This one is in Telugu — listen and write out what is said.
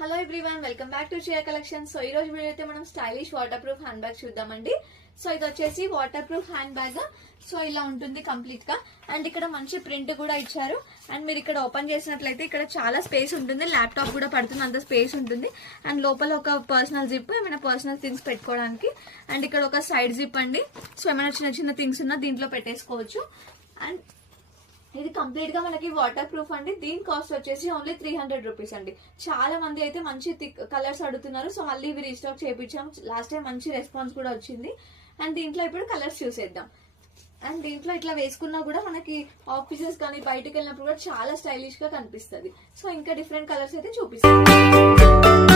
Hello everyone, welcome back to Shia collection. So ఈ రోజు వీడియో అయితే మనం stylish water proof hand bag చూద్దామండి. సో ఇది వచ్చేసి water proof hand bag. So ఇలా ఉంటుంది కంప్లీట్ గా. అండ్ ఇక్కడ మంచి ప్రింట్ కూడా ఇచ్చారు. అండ్ మీరు ఇక్కడ ఓపెన్ చేసినట్లయితే ఇక్కడ చాలా స్పేస్ ఉంటుంది, ల్యాప్టాప్ కూడా పడుతుంది, అంత స్పేస్ ఉంటుంది. అండ్ లోపల ఒక పర్సనల్ జిప్, ఏమైనా పర్సనల్ థింగ్స్ పెట్టుకోవడానికి. అండ్ ఇక్కడ ఒక సైడ్ జిప్ అండి. సో ఏమైనా చిన్న చిన్న థింగ్స్ ఉన్నా దీంట్లో పెట్టేసుకోవచ్చు. అండ్ ఇది కంప్లీట్ గా మనకి వాటర్ ప్రూఫ్ అండి. దీని కాస్ట్ వచ్చేసి ఓన్లీ 300 రూపీస్ అండి. చాలా మంది అయితే మంచి థిక్ కలర్స్ అడుగుతున్నారు. సో మళ్ళీ ఇవి రీస్టాక్ చేయించాం. లాస్ట్ టైం మంచి రెస్పాన్స్ కూడా వచ్చింది. అండ్ దీంట్లో ఇప్పుడు కలర్స్ చూసేద్దాం. అండ్ దీంట్లో ఇట్లా వేసుకున్నా కూడా మనకి ఆఫీసెస్ కానీ బయటకు వెళ్ళినప్పుడు కూడా చాలా స్టైలిష్ గా కనిపిస్తుంది. సో ఇంకా డిఫరెంట్ కలర్స్ అయితే చూపిస్తాం.